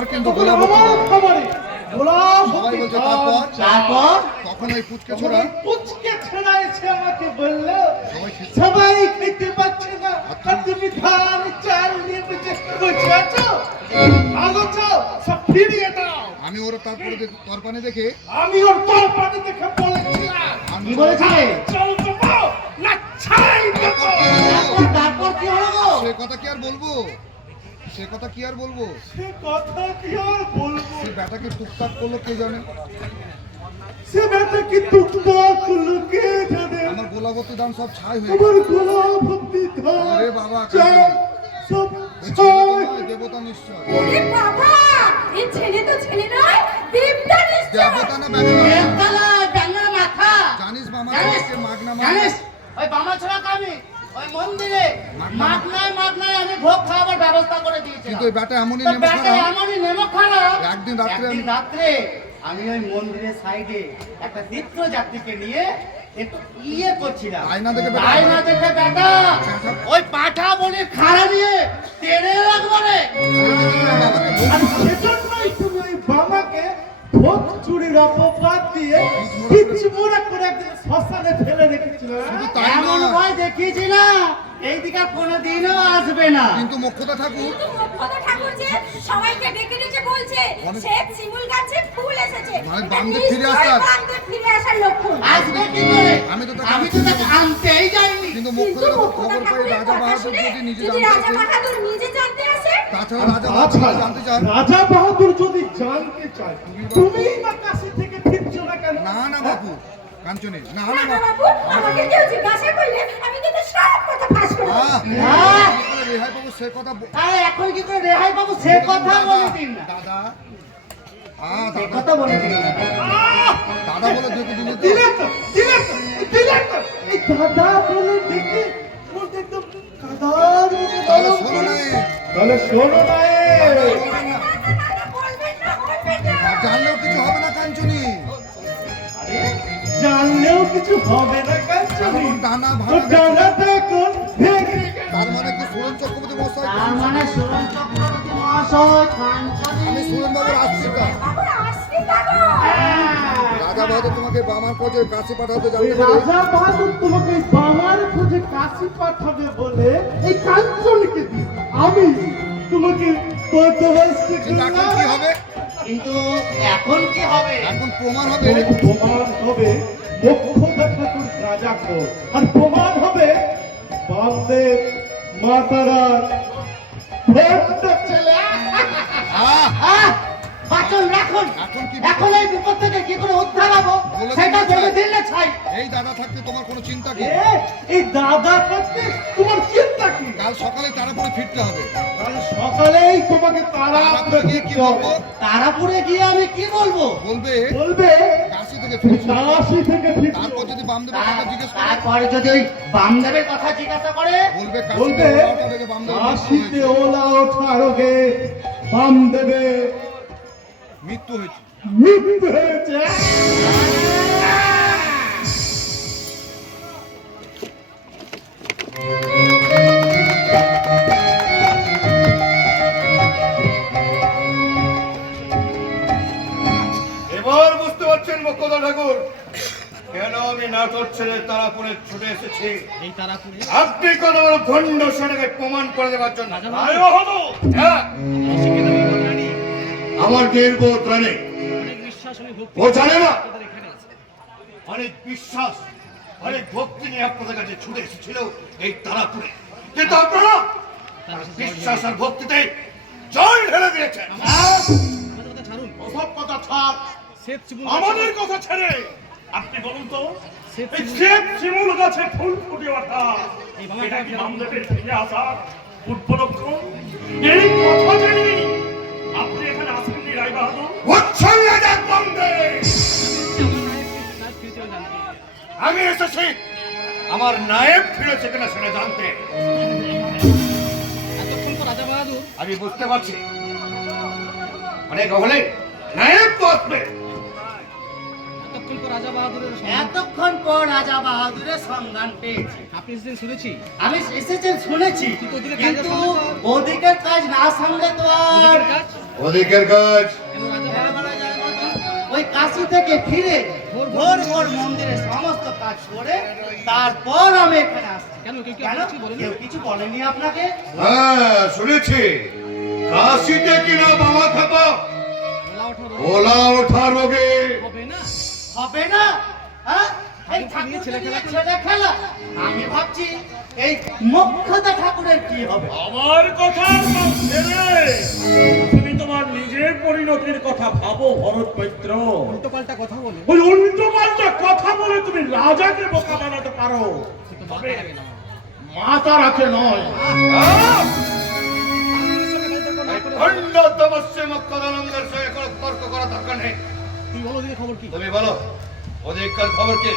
পর কিন্তু গোলাপ সবাই বলছে তারপর তখন ওই পুচকে ছোড়া এসে আমাকে বললো সবাই খেতে পাচ্ছে না আর তুমি ধান চাল নিয়ে বসে আছো আলোচো সব ফিরিয়ে দাও। আমি ওর তারপরে তরপানি দেখে বলেছিলাম কি বলেছিলে? চল দেবো না ছাই দেবো। তারপর কি হলো? সে কথা কি আর বলবো সে কথা কি আর বলবো সে কথা কি আর বলবো? সে ব্যাটাকে টুকটাক করলো কে জানে সে বেটা কি টুকটাক করলো কে জানে। আমার গোলাপতি দাম সব ছাই হয়ে আমার গোলাপ ভর্তি ধান আরে বাবা চাল সব ওই ছেলে তো ছাই। নয়, দেবতা নিশ্চয় ওরে বাবা, এই ছেলে তো ছেলে নয়, দেবতা নিশ্চয়। দেবতা না ব্যাটা দেবতালা ডাঙ্গা মাথা। জানিস মামা জানিস? আজকে মাগনা জানিস? ওই বামা ছাড়া কামি ওই মন্দিরে মাগনায় আমি ভোগ খাওয়ার ব্যবস্থা করে দিয়েছি। কিন্তু ওই ব্যাটা এমনই তো নেমে ব্যাটা খারাপ এমনই নেমো খারাপ। একদিন রাত্রে একদিন রাত্রে আমি ওই মন্দিরের সাইডে একটা তীর্থ যাত্রীকে নিয়ে একটু ইয়ে করছিলাম। আয়না দেখে বেটা- আয়না দেখে বেটা ওই পাঠা বলে খাড়া দিয়ে তেড়ে একবারে। আর সেজন্যই তুমি ওই বাবাকে ভোগ চুরির অপবাদ দিয়ে পিচ মোড়া করে একদিন শ্মশানে ফেলে রেখেছিল। তাই এমন নয়। ভয় দেখিয়েছি না এইদিকে আর কোনোদিনও আসবে না। কিন্তু মোক্ষদা ঠাকুর কিন্তু মোক্ষদা ঠাকুর যে সবাইকে ডেকে ডেকে বলছে শেখ শিমুল গাছে ফুল এসেছে। মানে এটা বামদের ফিরে নিশ্চয়ই আসার। বামদের ফিরে আসার লক্ষণ। আসবে কি করে? আমি তো আমি তো তাকে আনতেই যাইনি। কিন্তু কিন্তু মোক্ষদা মোক্ষদা খবর পাই ঠাকুরের রাজা কথা বাহাদুর শুনে যদি নিজে যদি জানতে রাজা আসে বাহাদুর নিজে জানতে আসে, তাছাড়া রাজা বাহাদুর জানতে চান রাজা বাহাদুর যদি জানতে চায় তুমি বা কাশি থেকে ফিরছো না কেন? না না বাবু কাঞ্চনী না না রাজা বাবু বাবু আমাকে কেউ জিজ্ঞাসা করলে আমি কিন্তু সব কথা ফাঁস করে দেব। রেহাই বাবু সে কথা আরে এখন কি করে রেহাই বাবু সে কথা বলে দিন না। দাদা সে কথা বলে দিন না। দাদা বলে দেখে দিলে তো দিলে তো দিলে তো দিলে তো এই দাদা বলে দেখে বলতে একদম কাদার মতো তাহলে নরম শোনো না করে। তাহলে শোনো না বলবেন না, বলবেন না। আর জানলেও কিছু হবে না কাঞ্চনী জানলেও কিছু হবে না কাঞ্চনী। কারণ ডানা তো ভাঙা ডানাটা এখন ভেঙে গেছে। তার মানে কি সুরেন চক্রবর্তী মশাই তার মানে সুরন চক্রবর্তী মহাশয় কাঞ্চনী আমি সুরেন বাবুর আশ্রিতা বাবু আসবি বাবু। রাজা বাহাদুর তোমাকে বামার খোঁজে কাছে পাঠাতে এই জানতে বলে রাজা বাহাদুর তোমাকে এই বামার খোঁজে কাশি পাঠাবে বলে এই কাঞ্চনকে দি আমি তোমাকে বন্দোবস্ত কিন্তু এখন কি হবে কিন্তু এখন কি হবে? এখন প্রমাণ হবে প্রমাণ হবে মোক্ষদা ঠাকুর রাজা খোর আর প্রমাণ হবে বামদেব মাতারা ভক্ত ছেলে। বাচন রাখুন। এখন কি এখন এই বিপদ থেকে কি করে উদ্ধার হবো বলে সেটা দিন না, বলে দিন না ছাই। এই দাদা থাকতে তোমার কোনো চিন্তা কি এই দাদা থাকতে তোমার চিন্তা কি? কাল সকালে তাড়াতাড়ি ফিরতে হবে কাল সকালেই তোমাকে তারা তাড়াতাড়ি গিয়ে কি বলবো তারাপুরে গিয়ে আমি কি বলবো? বলবে বলবে কাশি থেকে ফিরছি কাশি থেকে ফিরছি। তারপর যদি বামদেবের কথা জিজ্ঞেস করে তারপরে যদি ওই বামদেবের কথা জিজ্ঞাসা করে বলবে বলবে কাশিতে ওলা ওঠার আগে বামদেবে মৃত্যু হয়েছে মৃত্যু হয়েছে। এবার বুঝতে পারছেন মোক্ষদা ঠাকুর কেন আমি নাটক ছেড়ে তারাপুরে ছুটে এসেছি। আপনি কত বড় ভণ্ড সেটাকে প্রমাণ করে দেওয়ার জন্য হ্যাঁ। আমার নির্বোধ রানী ও জানে না অনেক বিশ্বাস অনেক ভক্তি নিয়ে আপনাদের কাছে ছুটে এসেছিল এই তারাপুরে, কিন্তু আপনারা তার বিশ্বাস আর ভক্তিতে জল ঢেলে দিয়েছেন। ওসব কথা ছাড়, আমাদের কথা ছেড়ে আপনি বলুন তো এই শ্বেত শিমুল গাছে ফুল ফুটে ওঠা এটা কি বামদেবের ফিরে আসার পূর্বলক্ষণ? এই কথা জানি আপনি এখানে আসেননি রায় বাহাদুর। আমি এসেছি আমার নায়েব ফিরেছে কিনা সেটা জানতে। আমি বুঝতে পারছি অনেক হলে নায়েব তো আসবে। এতক্ষণ পর রাজা বাহাদুরের সন্ধান পেয়েছি। আপনি এসেছেন শুনেছি। আমি এসেছেন শুনেছি, কিন্তু ওদিকে কিন্তু কাজের সামনে তো- ওদিকের কাজ না সামলে তো আর ওদিকের কাজ ওই কাশি থেকে ফিরে ভোর ভোর মন্দিরে সমস্ত কাজ করে তারপর আমি এখানে আসছি। কেন, কেউ কি কেন? আপনাকে কিছু বলেনি? কেউ কিছু বলেনি আপনাকে? হ্যাঁ শুনেছি কাশিতে কিনা বাবা খাপা ওলা ওঠা রোগে হবে না। হবে না? হ্যাঁ? এই ঠাকুরকে নিয়ে ঠাকুরকে ছেলে নিয়ে খেলা ছেলে খেলা? আমি ভাবছি এই মোক্ষদা ঠাকুরের কি হবে? আমার কথা ছেড়ে তুমি তোমার নিজের পরিণতির কথা ভাবো ভরত মৈত্র। উল্টো পাল্টা কথা বলে ওই উল্টো পাল্টা কথা বলে তুমি রাজাকে বোকা বানাতে পারো, তবে মাতা রাখে নয়। খণ্ড তমস্যে মক্কদানন্দের সঙ্গে কোনো তর্ক করা দরকার নেই। তুই বলো দিদি খবর কি? তুমি বলো ওদিককার খবর কি?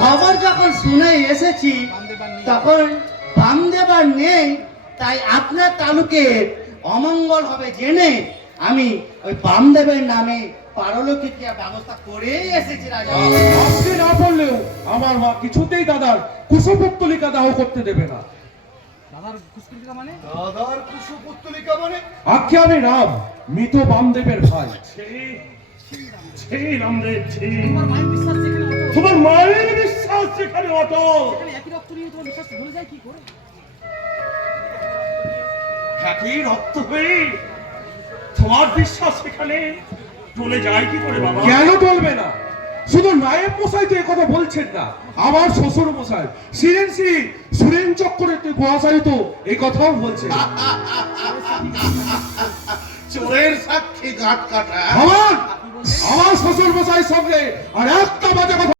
খবর যখন শুনে এসেছি তখন বামদেবার নেই, তাই আপনার তালুকের অমঙ্গল হবে জেনে আমি ওই বামদেবের নামে পারলৌকিক ব্যবস্থা করেই এসেছি রাজা। আপনি না বললেও আমার মা কিছুতেই দাদার কুশপুত্তলিকা দাহ করতে দেবে না। দাদার কুস্কুরিকা মানে? দাদার কুশপুত্তলিকা মানে? আখ্যে আমি রাম, মৃত বামদেবের ভাই। ছি রামদেব ছি, তোমার মায়ের বিশ্বাস যেখানে হতো, তোমার মায়ের বিশ্বাস যেখানে অটল, সেখানে একই রক্ত নিয়ে তোমার বিশ্বাস ভুলে যায় কি করে? একই রক্ত হয়ে তোমার বিশ্বাস সেখানে চলে যায় কি করে বাবা? কেন বলবে না? শুধু নায়েব মশাই তো কথা বলছেন না, আমার শ্বশুর মশাই শ্রীরেন শ্রী সুরেন চক্রবর্তী মহাশয় তো এই কথাও বলছে। চোরের সাক্ষী গাঁট কাটা। আমার শ্বশুর মশাইয়ের সঙ্গে আর একটা বাজে কথা